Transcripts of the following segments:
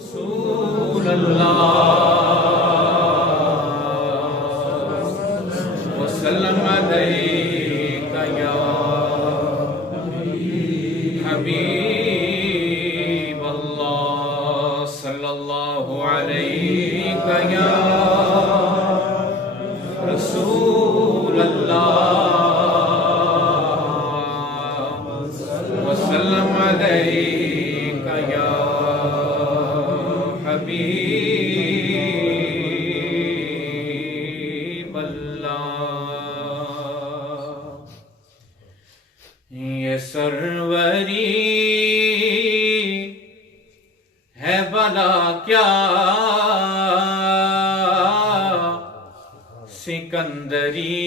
رسول اللہ وسلم علیک یا حبیب اللہ صلی اللہ علیک یا رسول اللہ وسلم علیک یا حبیب اللہ یہ سروری ہے بلا کیا سکندری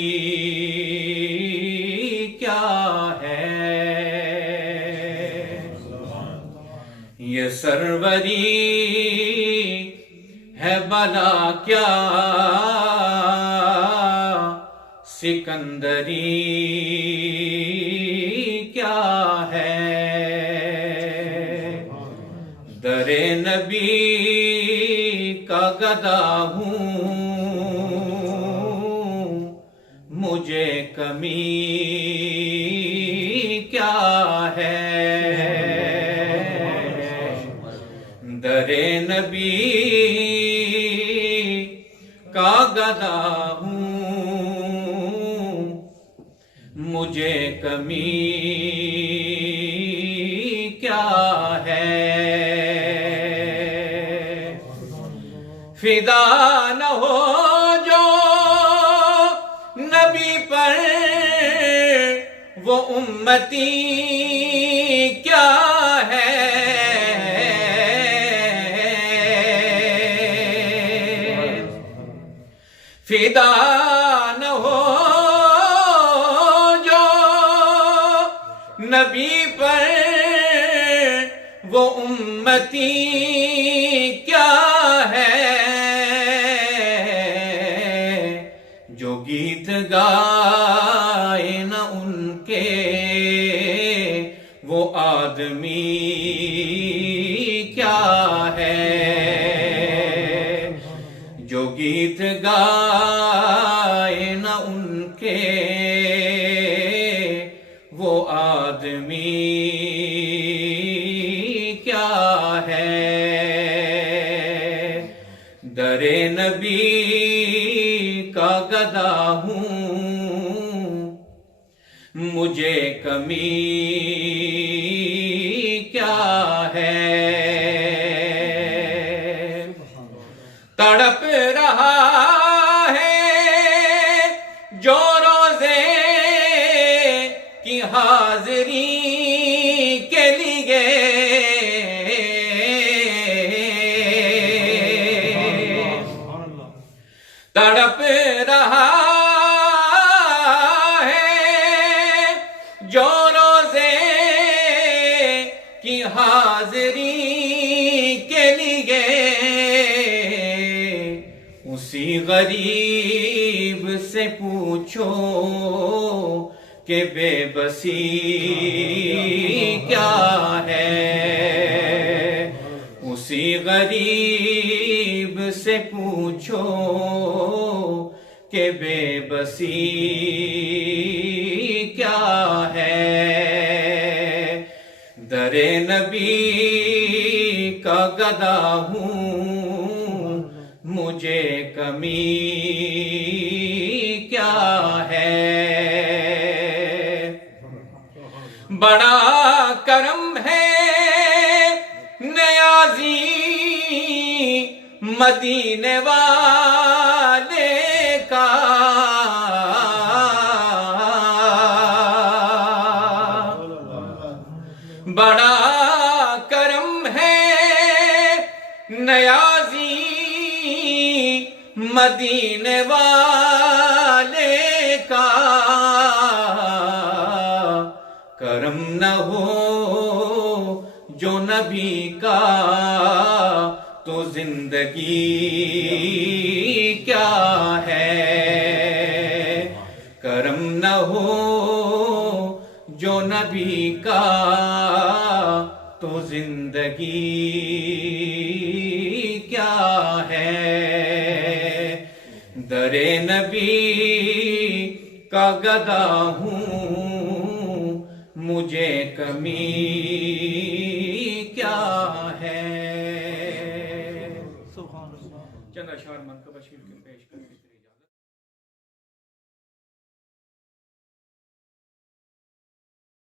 کیا ہے یہ سروری ہے بلا کیا سکندری کیا ہے در نبی کا گدا ہوں مجھے کمی کیا ہے در نبی کا گدا ہوں مجھے کمی کیا ہے فدا نہ ہو جو نبی پر وہ امتی کیا ہے فدا نہ ہو جو نبی پر وہ امتی کیا ہے جو گیت گائے نہ ان کے وہ آدمی کیا ہے جو گیت گائے نہ ان کے وہ آدمی کیا ہے در نبی کا گدا ہوں مجھے کمی کیا ہے تڑپ رہا ہے جو روزے کی حاضری کے لیے تڑپ رہا ہے جو روزے کی حاضری کے لیے اسی غریب سے پوچھو کہ بے بسی کیا ہے اسی غریب سے پوچھو کہ بے بسی کیا ہے در نبی کا گدا ہوں مجھے کمی کیا ہے بڑا کرم ہے نیازی مدینے والے کا بڑا کرم ہے نیازی مدینے والے کا کرم نہ ہو جو نبی کا تو زندگی کیا ہے کرم نہ ہو جو نبی کا تو زندگی کا گدا ہوں، مجھے کمی کیا ہے. چند اشعار منقبہ شیر کے پیش کرتے ہیں.